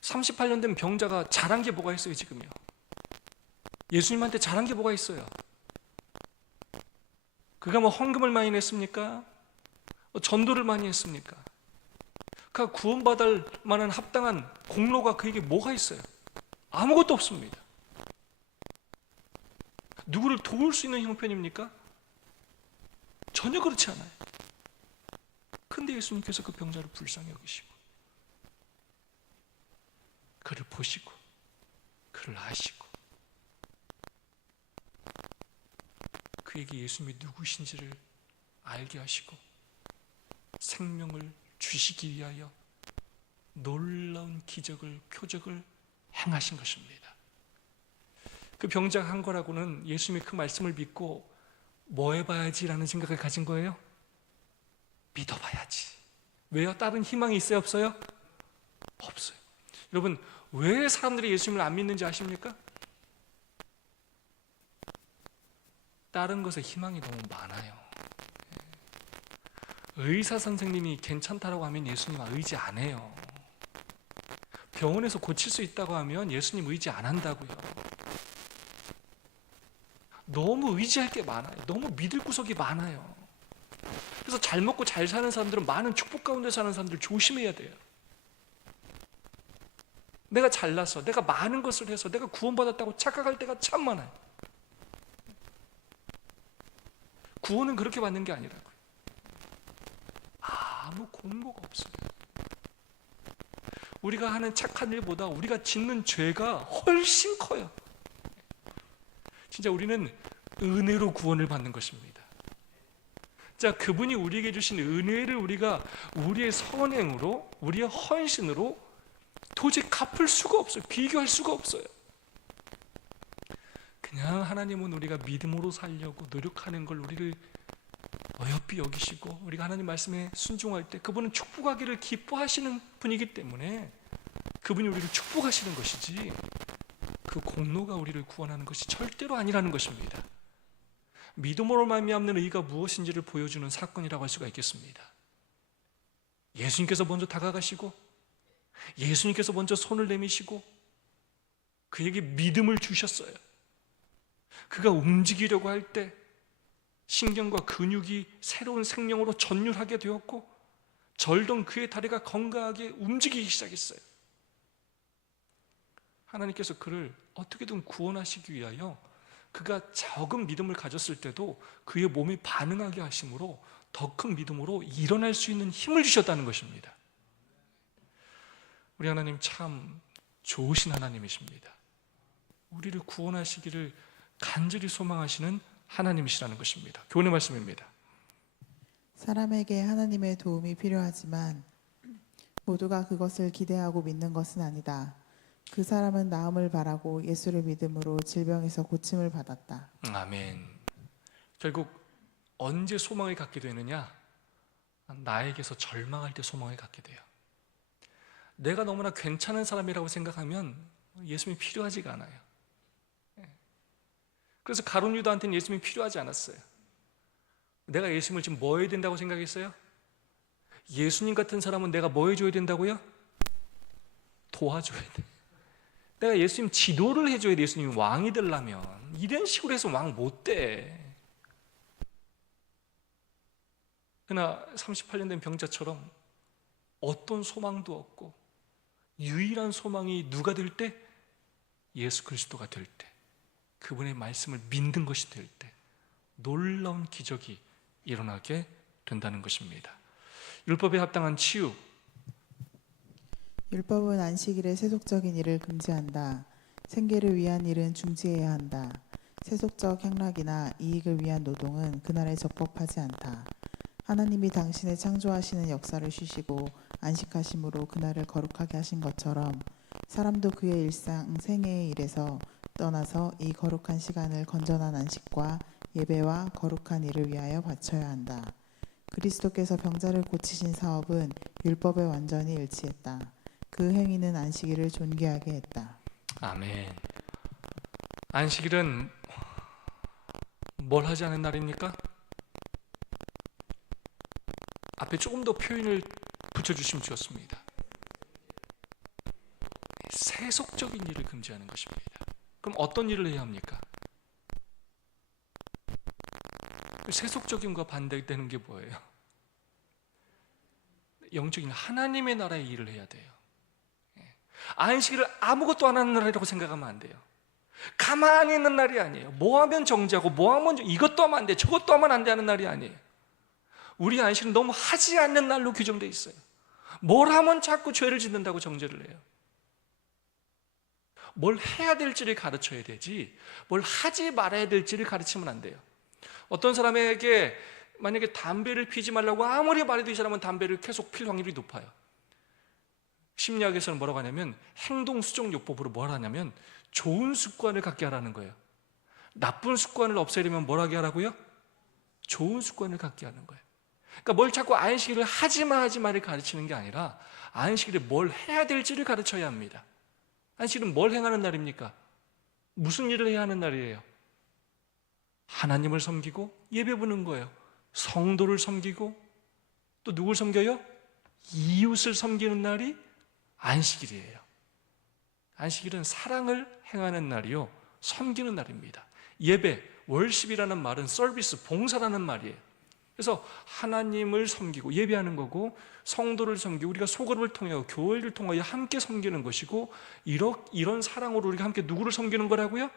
38년 된 병자가 잘한 게 뭐가 있어요 지금요? 예수님한테 잘한 게 뭐가 있어요? 그가 뭐 헌금을 많이 냈습니까? 전도를 많이 했습니까? 그가 구원받을 만한 합당한 공로가 그에게 뭐가 있어요? 아무것도 없습니다. 누구를 도울 수 있는 형편입니까? 전혀 그렇지 않아요. 근데 예수님께서 그 병자를 불쌍히 여기시고 그를 보시고 그를 아시고 그에게 예수님이 누구신지를 알게 하시고 생명을 주시기 위하여 놀라운 기적을, 표적을 행하신 것입니다. 그 병자가 한 거라고는 예수님의 그 말씀을 믿고 뭐 해봐야지라는 생각을 가진 거예요? 믿어봐야지. 왜요? 다른 희망이 있어요? 없어요? 없어요. 여러분, 왜 사람들이 예수님을 안 믿는지 아십니까? 다른 것에 희망이 너무 많아요. 의사 선생님이 괜찮다라고 하면 예수님 의지 안 해요. 병원에서 고칠 수 있다고 하면 예수님 의지 안 한다고요. 너무 의지할 게 많아요. 너무 믿을 구석이 많아요. 그래서 잘 먹고 잘 사는 사람들은 많은 축복 가운데 사는 사람들 조심해야 돼요. 내가 잘나서, 내가 많은 것을 해서 내가 구원받았다고 착각할 때가 참 많아요. 구원은 그렇게 받는 게 아니라고요. 아무 공로가 없어요. 우리가 하는 착한 일보다 우리가 짓는 죄가 훨씬 커요. 진짜 우리는 은혜로 구원을 받는 것입니다. 자, 그분이 우리에게 주신 은혜를 우리가 우리의 선행으로, 우리의 헌신으로 도저히 갚을 수가 없어요. 비교할 수가 없어요. 그냥 하나님은 우리가 믿음으로 살려고 노력하는 걸 우리를 어여삐 여기시고, 우리가 하나님 말씀에 순종할 때 그분은 축복하기를 기뻐하시는 분이기 때문에 그분이 우리를 축복하시는 것이지, 그 공로가 우리를 구원하는 것이 절대로 아니라는 것입니다. 믿음으로 말미암는 의가 무엇인지를 보여주는 사건이라고 할 수가 있겠습니다. 예수님께서 먼저 다가가시고, 예수님께서 먼저 손을 내미시고 그에게 믿음을 주셨어요. 그가 움직이려고 할 때 신경과 근육이 새로운 생명으로 전율하게 되었고, 절던 그의 다리가 건강하게 움직이기 시작했어요. 하나님께서 그를 어떻게든 구원하시기 위하여 그가 적은 믿음을 가졌을 때도 그의 몸이 반응하게 하심으로 더 큰 믿음으로 일어날 수 있는 힘을 주셨다는 것입니다. 우리 하나님 참 좋으신 하나님이십니다. 우리를 구원하시기를 간절히 소망하시는 하나님이시라는 것입니다. 교훈의 말씀입니다. 사람에게 하나님의 도움이 필요하지만 모두가 그것을 기대하고 믿는 것은 아니다. 그 사람은 나음을 바라고 예수를 믿음으로 질병에서 고침을 받았다. 아멘. 결국 언제 소망을 갖게 되느냐? 나에게서 절망할 때 소망을 갖게 돼요. 내가 너무나 괜찮은 사람이라고 생각하면 예수님이 필요하지가 않아요. 그래서 가룟 유다한테는 예수님이 필요하지 않았어요. 내가 예수님을 지금 뭐 해야 된다고 생각했어요? 예수님 같은 사람은 내가 뭐 해줘야 된다고요? 도와줘야 돼. 내가 예수님 지도를 해줘야 돼. 예수님이 왕이 되려면. 이런 식으로 해서 왕 못 돼. 그러나 38년 된 병자처럼 어떤 소망도 없고 유일한 소망이 누가 될 때? 예수 그리스도가 될 때, 그분의 말씀을 믿는 것이 될 때 놀라운 기적이 일어나게 된다는 것입니다. 율법에 합당한 치유. 율법은 안식일에 세속적인 일을 금지한다. 생계를 위한 일은 중지해야 한다. 세속적 향락이나 이익을 위한 노동은 그날에 적법하지 않다. 하나님이 당신의 창조하시는 역사를 쉬시고 안식하심으로 그날을 거룩하게 하신 것처럼 사람도 그의 일상 생애의 일에서 떠나서 이 거룩한 시간을 건전한 안식과 예배와 거룩한 일을 위하여 바쳐야 한다. 그리스도께서 병자를 고치신 사업은 율법에 완전히 일치했다. 그 행위는 안식일을 존귀하게 했다. 아멘. 안식일은 뭘 하지 않은 날입니까? 앞에 조금 더 표현을 붙여주시면 좋습니다. 세속적인 일을 금지하는 것입니다. 그럼 어떤 일을 해야 합니까? 세속적인과 반대되는 게 뭐예요? 영적인 하나님의 나라의 일을 해야 돼요. 안식일을 아무것도 안 하는 날이라고 생각하면 안 돼요. 가만히 있는 날이 아니에요. 뭐 하면 정죄하고 뭐 하면 이것도 하면 안 돼, 저것도 하면 안 돼 하는 날이 아니에요. 우리 안식일은 너무 하지 않는 날로 규정되어 있어요. 뭘 하면 자꾸 죄를 짓는다고 정죄를 해요. 뭘 해야 될지를 가르쳐야 되지 뭘 하지 말아야 될지를 가르치면 안 돼요. 어떤 사람에게 만약에 담배를 피지 말라고 아무리 말해도 이 사람은 담배를 계속 필 확률이 높아요. 심리학에서는 뭐라고 하냐면 행동수정요법으로 뭘 하냐면 좋은 습관을 갖게 하라는 거예요. 나쁜 습관을 없애려면 뭘 하게 하라고요? 좋은 습관을 갖게 하는 거예요. 그러니까 뭘 자꾸 안식일을 하지마를 가르치는 게 아니라 안식일에 뭘 해야 될지를 가르쳐야 합니다. 안식일은 뭘 행하는 날입니까? 무슨 일을 해야 하는 날이에요? 하나님을 섬기고 예배 부는 거예요. 성도를 섬기고 또 누굴 섬겨요? 이웃을 섬기는 날이 안식일이에요. 안식일은 사랑을 행하는 날이요, 섬기는 날입니다. 예배, 월십이라는 말은 서비스, 봉사라는 말이에요. 그래서 하나님을 섬기고 예배하는 거고, 성도를 섬기고 우리가 소그룹을 통하여 교회를 통하여 함께 섬기는 것이고, 이런 사랑으로 우리가 함께 누구를 섬기는 거라고요?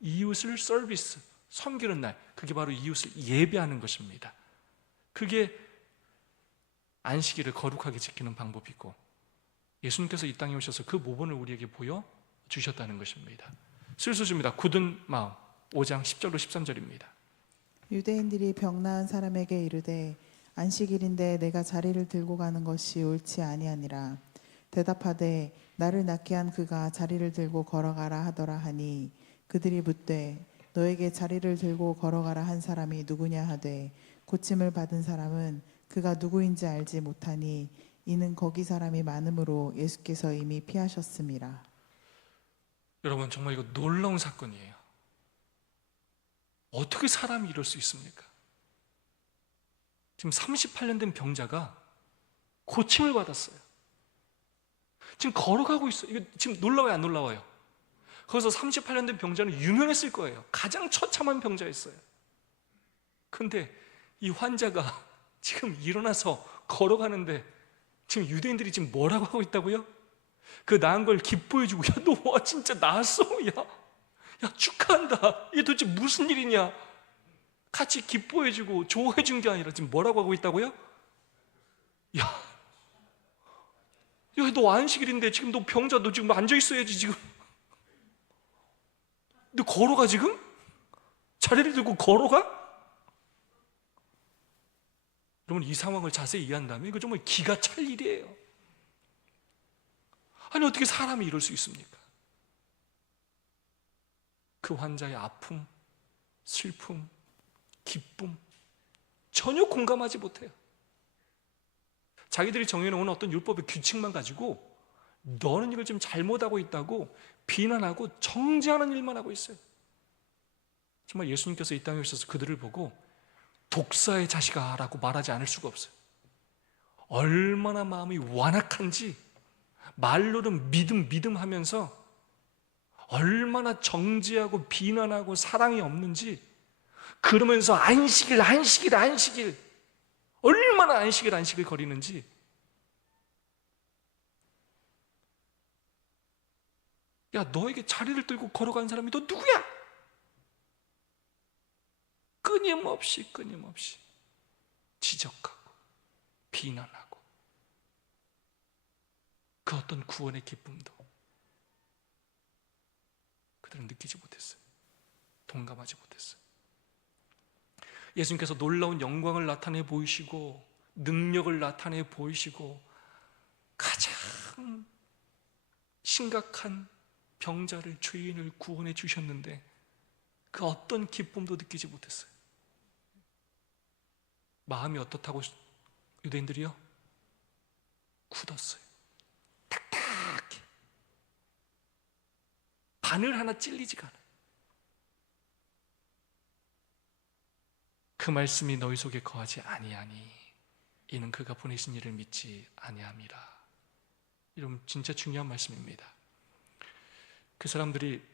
이웃을 서비스, 섬기는 날, 그게 바로 이웃을 예배하는 것입니다. 그게 안식일을 거룩하게 지키는 방법이고, 예수님께서 이 땅에 오셔서 그 모본을 우리에게 보여주셨다는 것입니다. 슬수줍니다. 굳은 마음, 5장 10절로 13절입니다. 유대인들이 병 나은 사람에게 이르되 안식일인데 내가 자리를 들고 가는 것이 옳지 아니하니라. 대답하되 나를 낫게 한 그가 자리를 들고 걸어가라 하더라 하니, 그들이 묻되 너에게 자리를 들고 걸어가라 한 사람이 누구냐 하되, 고침을 받은 사람은 그가 누구인지 알지 못하니 이는 거기 사람이 많음으로 예수께서 이미 피하셨음이라. 여러분, 정말 이거 놀라운 사건이에요. 어떻게 사람이 이럴 수 있습니까? 지금 38년 된 병자가 고침을 받았어요. 지금 걸어가고 있어요. 이거 지금 놀라워요, 안 놀라워요? 거기서 38년 된 병자는 유명했을 거예요. 가장 처참한 병자였어요. 근데 이 환자가 지금 일어나서 걸어가는데 지금 유대인들이 지금 뭐라고 하고 있다고요? 그 나은 걸 기뻐해주고, 야, 너 와, 진짜 나았어. 야, 축하한다. 이게 도대체 무슨 일이냐? 같이 기뻐해주고 좋아해준 게 아니라 지금 뭐라고 하고 있다고요? 야, 너 안식일인데 지금 너 병자, 너 지금 앉아있어야지. 지금 너 걸어가. 지금 자리를 들고 걸어가? 여러분, 이 상황을 자세히 이해한다면 이거 정말 기가 찰 일이에요. 아니, 어떻게 사람이 이럴 수 있습니까? 그 환자의 아픔, 슬픔, 기쁨 전혀 공감하지 못해요. 자기들이 정해놓은 어떤 율법의 규칙만 가지고 너는 이걸 지금 잘못하고 있다고 비난하고 정죄하는 일만 하고 있어요. 정말 예수님께서 이 땅에 오셔서 그들을 보고 독사의 자식아 라고 말하지 않을 수가 없어요. 얼마나 마음이 완악한지, 말로는 믿음 하면서 얼마나 정죄하고 비난하고 사랑이 없는지, 그러면서 안식일 얼마나 안식일 거리는지. 야, 너에게 자리를 들고 걸어간 사람이 너 누구야? 끊임없이 지적하고 비난하고, 그 어떤 구원의 기쁨도 그들은 느끼지 못했어요. 동감하지 못했어요. 예수님께서 놀라운 영광을 나타내 보이시고 능력을 나타내 보이시고 가장 심각한 병자를, 죄인을 구원해 주셨는데 그 어떤 기쁨도 느끼지 못했어요. 마음이 어떻다고 유대인들이요? 굳었어요. 딱딱해. 바늘 하나 찔리지가 않아요. 그 말씀이 너희 속에 거하지 아니하니 이는 그가 보내신 이를 믿지 아니함이라. 이런 진짜 중요한 말씀입니다. 그 사람들이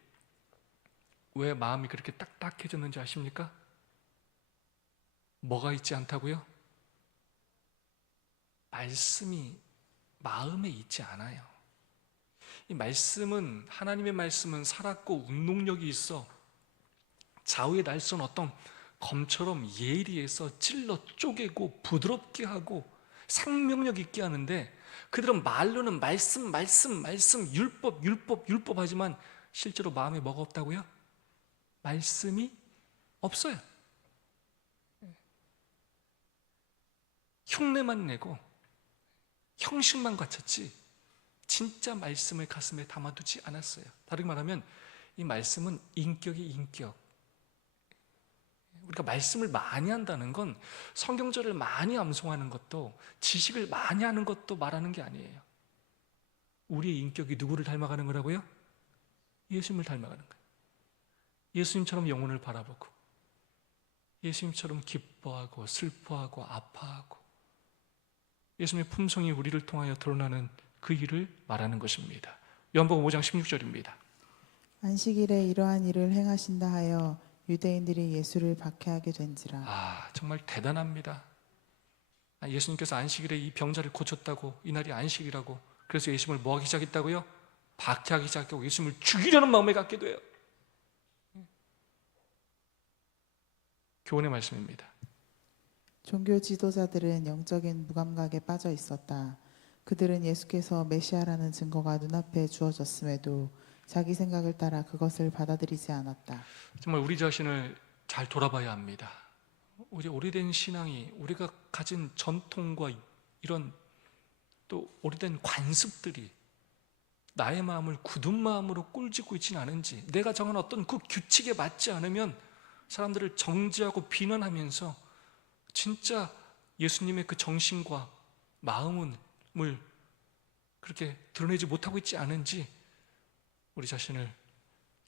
왜 마음이 그렇게 딱딱해졌는지 아십니까? 뭐가 있지 않다고요? 말씀이 마음에 있지 않아요. 이 말씀은, 하나님의 말씀은 살았고 운동력이 있어 좌우에 날선 어떤 검처럼 예리해서 찔러 쪼개고 부드럽게 하고 생명력 있게 하는데, 그들은 말로는 말씀 율법 하지만 실제로 마음에 뭐가 없다고요? 말씀이 없어요. 흉내만 내고 형식만 갖췄지 진짜 말씀을 가슴에 담아두지 않았어요. 다르게 말하면 이 말씀은 인격이 인격, 우리가 말씀을 많이 한다는 건 성경절을 많이 암송하는 것도 지식을 많이 하는 것도 말하는 게 아니에요. 우리의 인격이 누구를 닮아가는 거라고요? 예수님을 닮아가는 거예요. 예수님처럼 영혼을 바라보고 예수님처럼 기뻐하고 슬퍼하고 아파하고 예수님의 품성이 우리를 통하여 드러나는 그 일을 말하는 것입니다. 요한복음 5장 16절입니다. 안식일에 이러한 일을 행하신다 하여 유대인들이 예수를 박해하게 된지라. 정말 대단합니다. 예수님께서 안식일에 이 병자를 고쳤다고, 이날이 안식이라고, 그래서 예수님을 뭐하기 시작했다고요? 박해하기 시작하고 예수님을 죽이려는 마음을 갖게 돼요. 교훈의 말씀입니다. 종교 지도자들은 영적인 무감각에 빠져 있었다. 그들은 예수께서 메시아라는 증거가 눈앞에 주어졌음에도 자기 생각을 따라 그것을 받아들이지 않았다. 정말 우리 자신을 잘 돌아봐야 합니다. 우리 오래된 신앙이, 우리가 가진 전통과 이런 또 오래된 관습들이 나의 마음을 굳은 마음으로 꼴짓고 있지는 않은지, 내가 정한 어떤 그 규칙에 맞지 않으면 사람들을 정죄하고 비난하면서 진짜 예수님의 그 정신과 마음을 그렇게 드러내지 못하고 있지 않은지 우리 자신을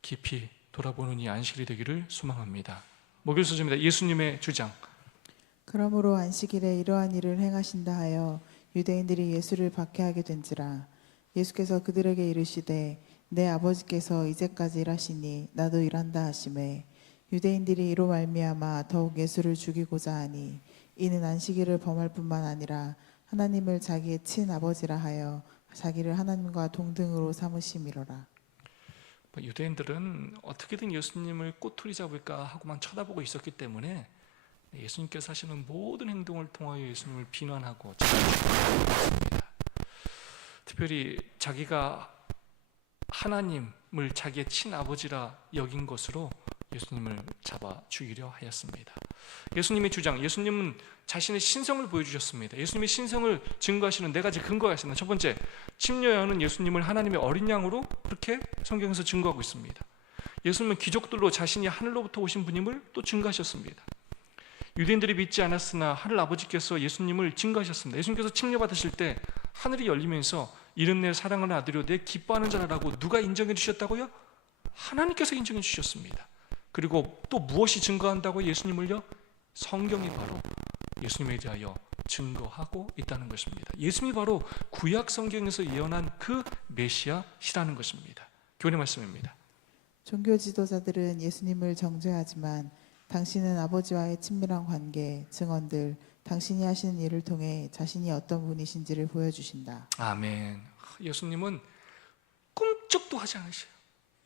깊이 돌아보는 이 안식일이 되기를 소망합니다. 목요일 소절입니다. 예수님의 주장. 그러므로 안식일에 이러한 일을 행하신다 하여 유대인들이 예수를 박해하게 된지라. 예수께서 그들에게 이르시되 내 아버지께서 이제까지 일하시니 나도 일한다 하시매 유대인들이 이로 말미암아 더욱 예수를 죽이고자 하니 이는 안식일을 범할 뿐만 아니라 하나님을 자기의 친아버지라 하여 자기를 하나님과 동등으로 삼으심이로라. 유대인들은 어떻게든 예수님을 꼬투리 잡을까 하고만 쳐다보고 있었기 때문에 예수님께서 하시는 모든 행동을 통하여 예수님을 비난하고 잡아주셨습니다. 특별히 자기가 하나님을 자기의 친아버지라 여긴 것으로 예수님을 잡아 죽이려 하였습니다. 예수님의 주장, 예수님은 자신의 신성을 보여주셨습니다. 예수님의 신성을 증거하시는 네 가지 근거가 있습니다. 첫 번째, 침례요한은 예수님을 하나님의 어린 양으로 그렇게 성경에서 증거하고 있습니다. 예수님은 기적들로 자신이 하늘로부터 오신 분임을 또 증거하셨습니다. 유대인들이 믿지 않았으나 하늘 아버지께서 예수님을 증거하셨습니다. 예수님께서 침례받으실 때 하늘이 열리면서 이는 내 사랑하는 아들이요 내 기뻐하는 자라고 누가 인정해 주셨다고요? 하나님께서 인정해 주셨습니다. 그리고 또 무엇이 증거한다고 예수님을요? 성경이 바로 예수님에 대하여 증거하고 있다는 것입니다. 예수님이 바로 구약 성경에서 예언한 그 메시아시라는 것입니다. 교훈의 말씀입니다. 종교 지도자들은 예수님을 정죄하지만 당신은 아버지와의 친밀한 관계, 증언들, 당신이 하시는 일을 통해 자신이 어떤 분이신지를 보여주신다. 아멘. 예수님은 꿈쩍도 하지 않으셔요.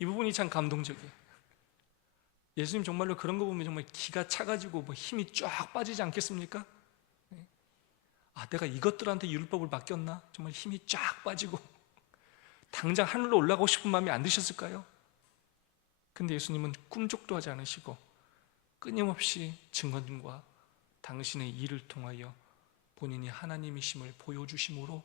이 부분이 참 감동적이에요. 예수님 정말로 그런 거 보면 정말 기가 차가지고 힘이 쫙 빠지지 않겠습니까? 내가 이것들한테 율법을 맡겼나? 정말 힘이 쫙 빠지고 당장 하늘로 올라가고 싶은 마음이 안 드셨을까요? 근데 예수님은 꿈쩍도 하지 않으시고 끊임없이 증언과 당신의 일을 통하여 본인이 하나님이심을 보여주심으로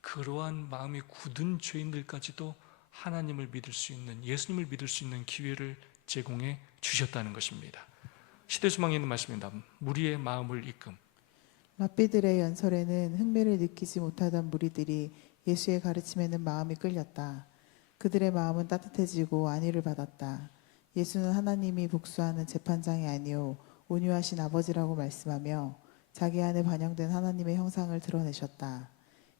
그러한 마음이 굳은 죄인들까지도 하나님을 믿을 수 있는, 예수님을 믿을 수 있는 기회를 제공해 주셨다는 것입니다. 시대수망에 있는 말씀입니다. 무리의 마음을 이끔. 랍비들의 연설에는 흥미를 느끼지 못하던 무리들이 예수의 가르침에는 마음이 끌렸다. 그들의 마음은 따뜻해지고 안위를 받았다. 예수는 하나님이 복수하는 재판장이 아니요 온유하신 아버지라고 말씀하며 자기 안에 반영된 하나님의 형상을 드러내셨다.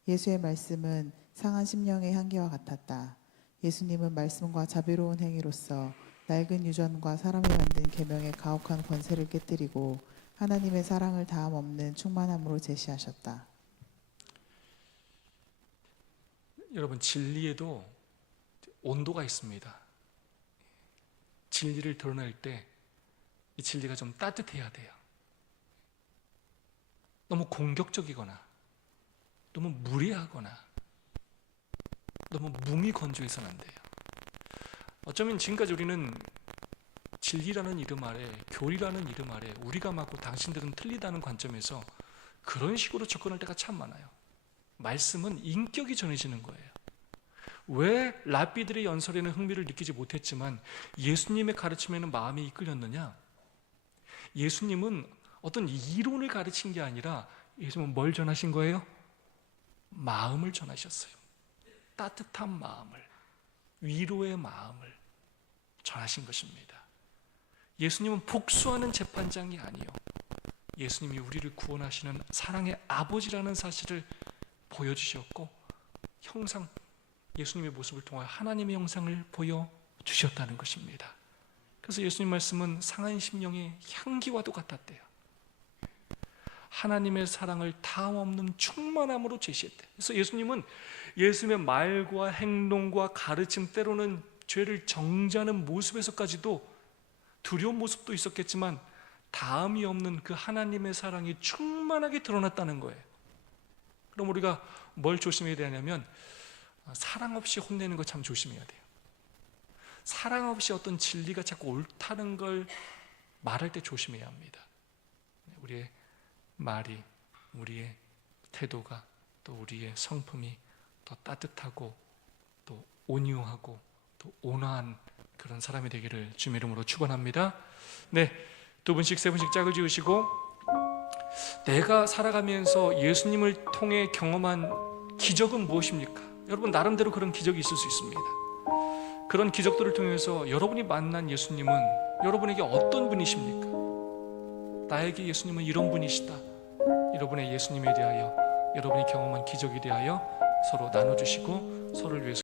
예수의 말씀은 상한 심령의 향기와 같았다. 예수님은 말씀과 자비로운 행위로서 낡은 유전과 사람이 만든 계명의 가혹한 권세를 깨뜨리고 하나님의 사랑을 다함 없는 충만함으로 제시하셨다. 여러분, 진리에도 온도가 있습니다. 진리를 드러낼 때 이 진리가 좀 따뜻해야 돼요. 너무 공격적이거나 너무 무례하거나 너무 무미건조해서는 안 돼요. 어쩌면 지금까지 우리는 진리라는 이름 아래, 교리라는 이름 아래 우리가 맞고 당신들은 틀리다는 관점에서 그런 식으로 접근할 때가 참 많아요. 말씀은 인격이 전해지는 거예요. 왜 랍비들의 연설에는 흥미를 느끼지 못했지만 예수님의 가르침에는 마음이 이끌렸느냐? 예수님은 어떤 이론을 가르친 게 아니라 예수님은 뭘 전하신 거예요? 마음을 전하셨어요. 따뜻한 마음을, 위로의 마음을 전하신 것입니다. 예수님은 복수하는 재판장이 아니요, 예수님이 우리를 구원하시는 사랑의 아버지라는 사실을 보여주셨고, 예수님의 모습을 통하여 하나님의 형상을 보여주셨다는 것입니다. 그래서 예수님 말씀은 상한 심령의 향기와도 같았대요. 하나님의 사랑을 다함없는 충만함으로 제시했대. 그래서 예수님은 예수님의 말과 행동과 가르침, 때로는 죄를 정죄하는 모습에서까지도 두려운 모습도 있었겠지만 다함이 없는 그 하나님의 사랑이 충만하게 드러났다는 거예요. 그럼 우리가 뭘 조심해야 되냐면, 사랑 없이 혼내는 거 참 조심해야 돼요. 사랑 없이 어떤 진리가 자꾸 옳다는 걸 말할 때 조심해야 합니다. 우리의 말이, 우리의 태도가, 또 우리의 성품이 더 따뜻하고 또 온유하고 또 온화한 그런 사람이 되기를 주님의 이름으로 축원합니다. 네, 2분씩 3분씩 짝을 지으시고, 내가 살아가면서 예수님을 통해 경험한 기적은 무엇입니까? 여러분 나름대로 그런 기적이 있을 수 있습니다. 그런 기적들을 통해서 여러분이 만난 예수님은 여러분에게 어떤 분이십니까? 나에게 예수님은 이런 분이시다. 여러분의 예수님에 대하여, 여러분이 경험한 기적에 대하여 서로 나눠주시고 서로를 위해서